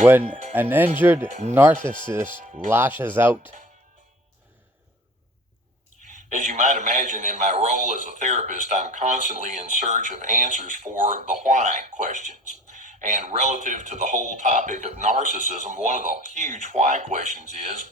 When an injured narcissist lashes out. As you might imagine, in my role as a therapist, I'm constantly in search of answers for the why questions. And relative to the whole topic of narcissism, one of the huge why questions is,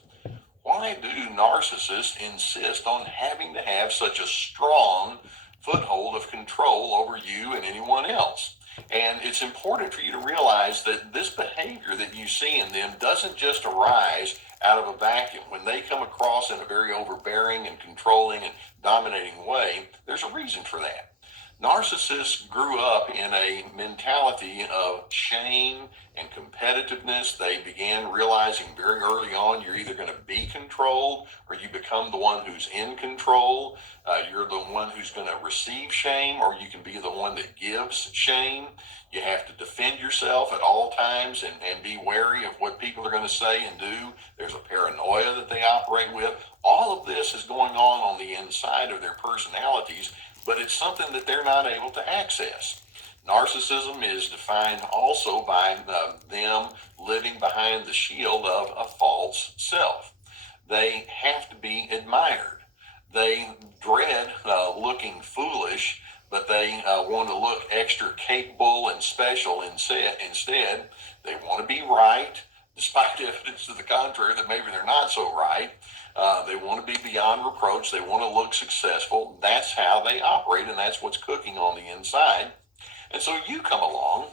why do narcissists insist on having to have such a strong foothold of control over you and anyone else? And it's important for you to realize that this behavior that you see in them doesn't just arise out of a vacuum. When they come across in a very overbearing and controlling and dominating way, there's a reason for that. Narcissists grew up in a mentality of shame and competitiveness. They began realizing very early on you're either going to be controlled or you become the one who's in control. You're the one who's going to receive shame, or you can be the one that gives shame. You have to defend yourself at all times and be wary of what people are going to say and do. There's a paranoia that they operate with. All of this is going on the inside of their personalities, but it's something that they're not able to access. Narcissism is defined also by them living behind the shield of a false self. They have to be admired. They dread looking foolish, but they want to look extra capable and special instead. They want to be right, despite evidence to the contrary that maybe they're not so right. They want to be beyond reproach. They want to look successful. That's how they operate, and that's what's cooking on the inside. And so you come along,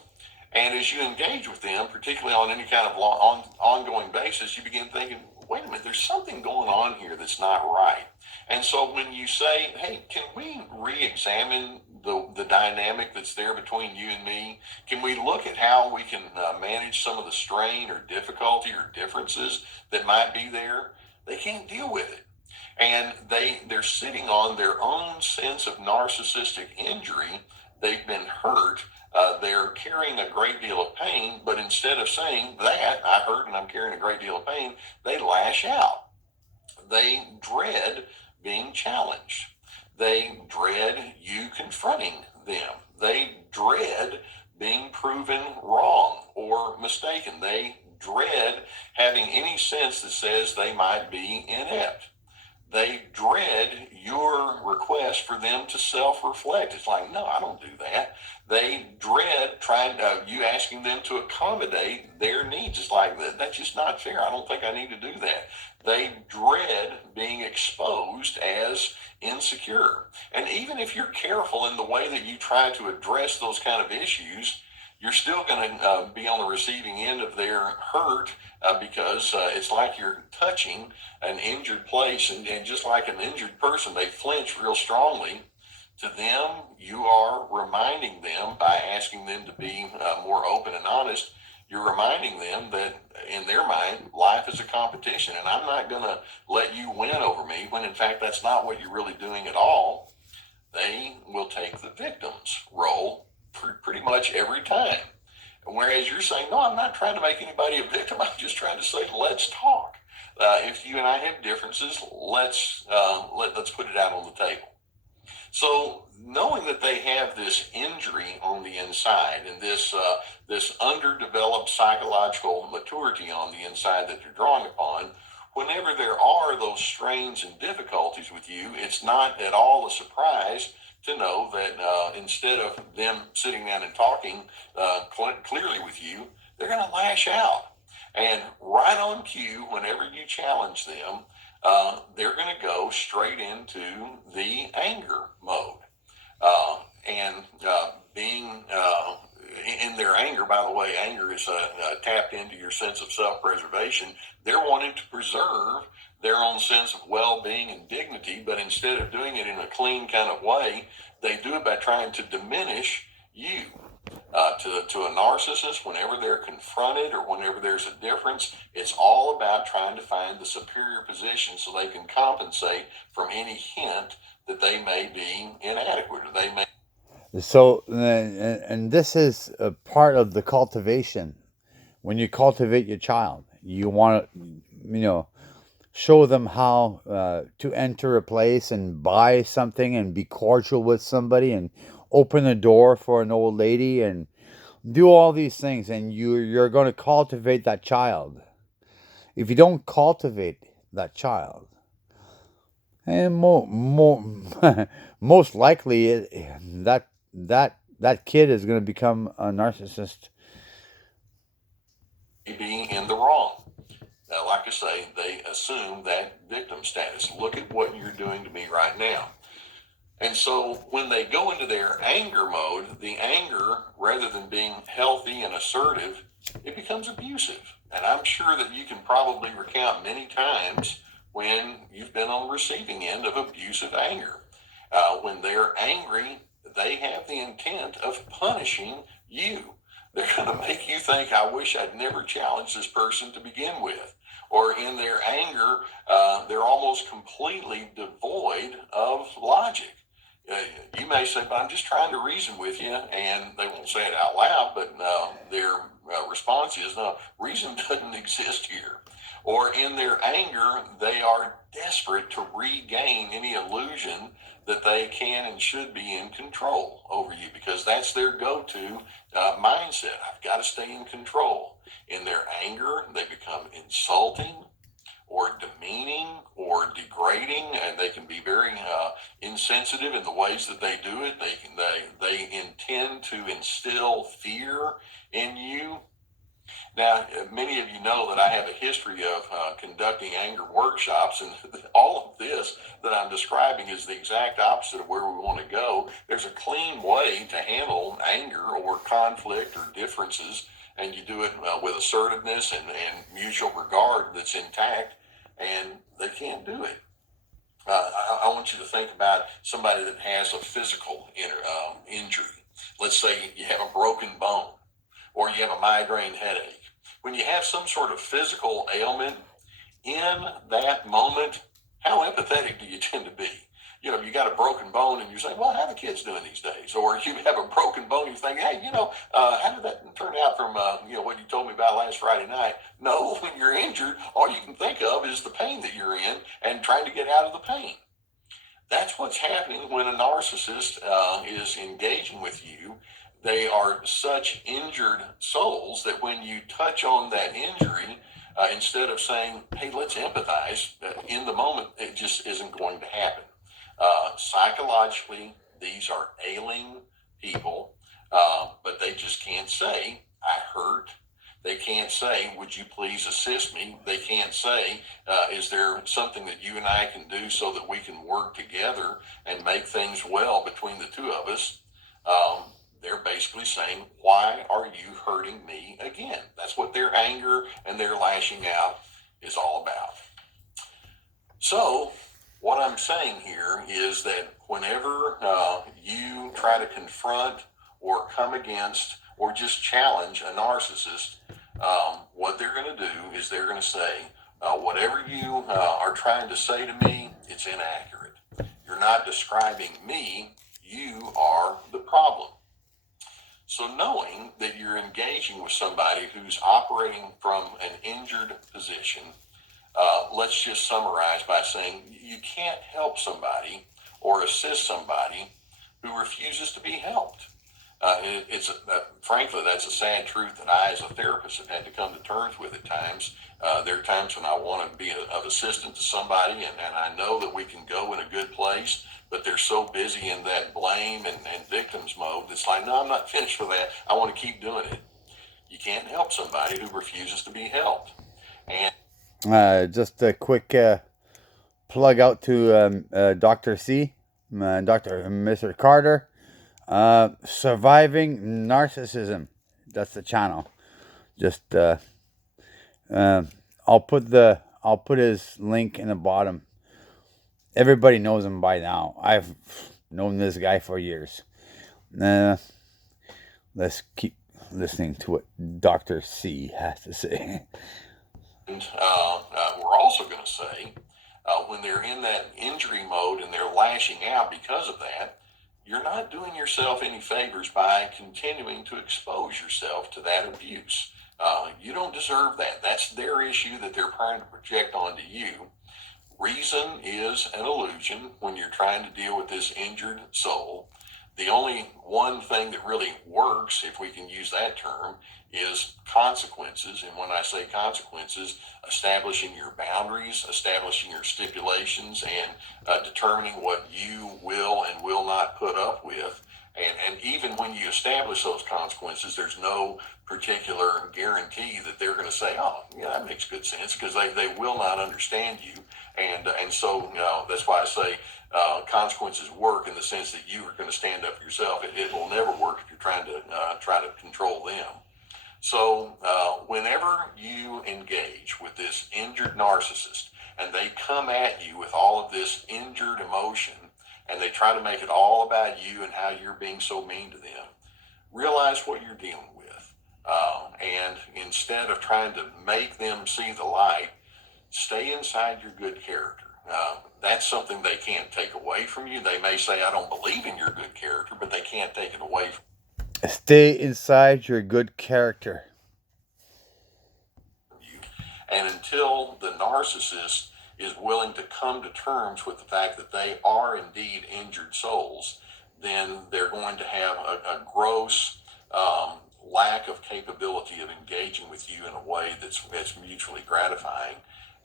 and as you engage with them, particularly on any kind of ongoing basis, you begin thinking, wait a minute, there's something going on here that's not right. And so when you say, hey, can we re-examine the dynamic that's there between you and me? Can we look at how we can manage some of the strain or difficulty or differences that might be there? They can't deal with it. And they're sitting on their own sense of narcissistic injury. They've been hurt. They're carrying a great deal of pain, but instead of saying that I hurt and I'm carrying a great deal of pain, they lash out. They dread being challenged. They dread you confronting them. They dread being proven wrong or mistaken. They dread having any sense that says they might be inept. They dread your request for them to self-reflect. It's like, no, I don't do that. They dread trying you asking them to accommodate their needs. It's like, that's just not fair. I don't think I need to do that. They dread being exposed as insecure. And even if you're careful in the way that you try to address those kind of issues, you're still going to be on the receiving end of their hurt because it's like you're touching an injured place. And just like an injured person, they flinch real strongly. To them, you are reminding them by asking them to be more open and honest. You're reminding them that in their mind, life is a competition, and I'm not going to let you win over me when in fact that's not what you're really doing at all. They will take the victim's role pretty much every time. Whereas you're saying, no, I'm not trying to make anybody a victim. I'm just trying to say, let's talk. If you and I have differences, let's put it out on the table. So knowing that they have this injury on the inside and this underdeveloped psychological maturity on the inside that they're drawing upon, whenever there are those strains and difficulties with you, it's not at all a surprise to know that instead of them sitting down and talking clearly with you, they're going to lash out. And right on cue, whenever you challenge them, they're going to go straight into the anger mode. And being in their anger, by the way, anger is tapped into your sense of self-preservation. They're wanting to preserve their own sense of well-being and dignity, but instead of doing it in a clean kind of way, they do it by trying to diminish you. To a narcissist, whenever they're confronted or whenever there's a difference, it's all about trying to find the superior position so they can compensate from any hint that they may be inadequate or they may. So, and this is a part of the cultivation. When you cultivate your child, you want to, show them how to enter a place and buy something and be cordial with somebody and open the door for an old lady and Do all these things, and you're going to cultivate that child. If you don't cultivate that child, and most likely that kid is going to become a narcissist. Be in the wrong. Like I say, they assume that victim status. Look at what you're doing to me right now. And so when they go into their anger mode, the anger, rather than being healthy and assertive, it becomes abusive. And I'm sure that you can probably recount many times when you've been on the receiving end of abusive anger. When they're angry, they have the intent of punishing you. They're going to make you think, I wish I'd never challenged this person to begin with. Or in their anger, they're almost completely devoid of logic. Uh, you may say, but I'm just trying to reason with you, and they won't say it out loud, but their response is, no, reason doesn't exist here. Or in their anger, they are desperate to regain any illusion that they can and should be in control over you, because that's their go-to mindset. I've got to stay in control. In their anger, they become insulting or demeaning or degrading, and they can be very insensitive in the ways that they do it. They intend to instill fear in you. Now, many of you know that I have a history of conducting anger workshops, and all of this that I'm describing is the exact opposite of where we want to go. There's a clean way to handle anger or conflict or differences, and you do it with assertiveness and mutual regard that's intact, and they can't do it. I want you to think about somebody that has a physical injury. Let's say you have a broken bone or you have a migraine headache. When you have some sort of physical ailment, in that moment, how empathetic do you tend to be? You know, you got a broken bone and you say, well, how are the kids doing these days? Or you have a broken bone, you think, hey, how did that turn out from, what you told me about last Friday night? No, when you're injured, all you can think of is the pain that you're in and trying to get out of the pain. That's what's happening when a narcissist is engaging with you. They are such injured souls that when you touch on that injury, instead of saying, hey, let's empathize, in the moment, it just isn't going to happen. Psychologically, these are ailing people, but they just can't say, I hurt. They can't say, would you please assist me? They can't say, is there something that you and I can do so that we can work together and make things well between the two of us? They're basically saying, why are you hurting me again? That's what their anger and their lashing out is all about. So, what I'm saying here is that whenever you try to confront or come against or just challenge a narcissist, what they're going to do is they're going to say, whatever you are trying to say to me, it's inaccurate. You're not describing me, you are the problem. So knowing that you're engaging with somebody who's operating from an injured position, let's just summarize by saying you can't help somebody or assist somebody who refuses to be helped. Frankly, that's a sad truth that I, as a therapist, have had to come to terms with at times. There are times when I want to be of assistance to somebody, and I know that we can go in a good place, but they're so busy in that blame and victims mode. It's like, no, I'm not finished with that. I want to keep doing it. You can't help somebody who refuses to be helped. And Just a quick plug out to Dr. C, Dr. Mr. Carter. Surviving Narcissism. That's the channel. Just uh, I'll put his link in the bottom. Everybody knows him by now. I've known this guy for years. Uh, let's keep listening to what Dr. C has to say. We're also going to say when they're in that injury mode and they're lashing out because of that, you're not doing yourself any favors by continuing to expose yourself to that abuse. You don't deserve that. That's their issue that they're trying to project onto you. Reason is an illusion when you're trying to deal with this injured soul. The only one thing that really works, if we can use that term, is consequences. And when I say consequences, establishing your boundaries, establishing your stipulations, and determining what you will and will not put up with. And even when you establish those consequences, there's no particular guarantee that they're going to say, oh, yeah, that makes good sense, because they will not understand you. And so, that's why I say consequences work in the sense that you are going to stand up for yourself. It will never work if you're trying to control them. So whenever you engage with this injured narcissist and they come at you with all of this injured emotion and they try to make it all about you and how you're being so mean to them, realize what you're dealing with. And instead of trying to make them see the light, stay inside your good character. That's something they can't take away from you. They may say, I don't believe in your good character, but they can't take it away from Stay inside your good character. you. And until the narcissist is willing to come to terms with the fact that they are indeed injured souls, then they're going to have a gross lack of capability of engaging with you in a way that's mutually gratifying.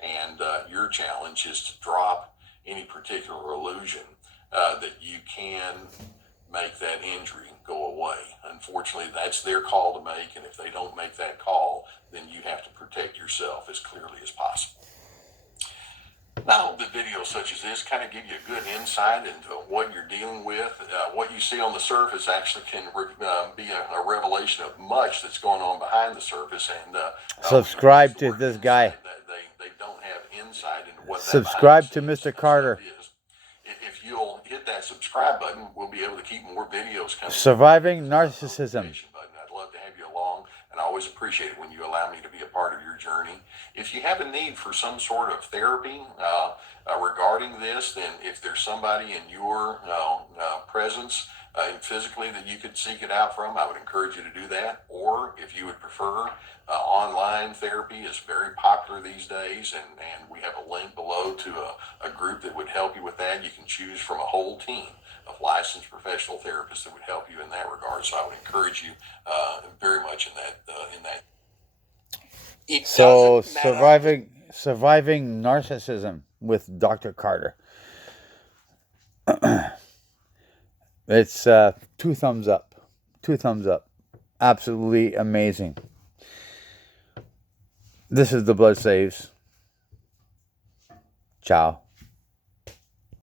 And your challenge is to drop any particular illusion that you can make that injury go away. Unfortunately, that's their call to make, and if they don't make that call, then you have to protect yourself as clearly as possible. Now, I hope that videos such as this kind of give you a good insight into what you're dealing with. What you see on the surface actually can be a revelation of much that's going on behind the surface. And Subscribe to this guy. They don't have insight into what that Subscribe to Mr. Carter. is. If you'll hit that subscribe button, we'll be able to keep more videos coming. Surviving Narcissism. I'd love to have you along, and I always appreciate it when you allow me to be a part of your journey. If you have a need for some sort of therapy regarding this, then if there's somebody in your presence physically that you could seek it out from, I would encourage you to do that. Or if you would prefer, online therapy is very popular these days, and we have a link below to a group that would help you with that. You can choose from a whole team of licensed professional therapists that would help you in that regard. So I would encourage you very much in that. So surviving narcissism with Dr. Carter. It's 2 thumbs up. 2 thumbs up. Absolutely amazing. This is The Blood Saves. Ciao.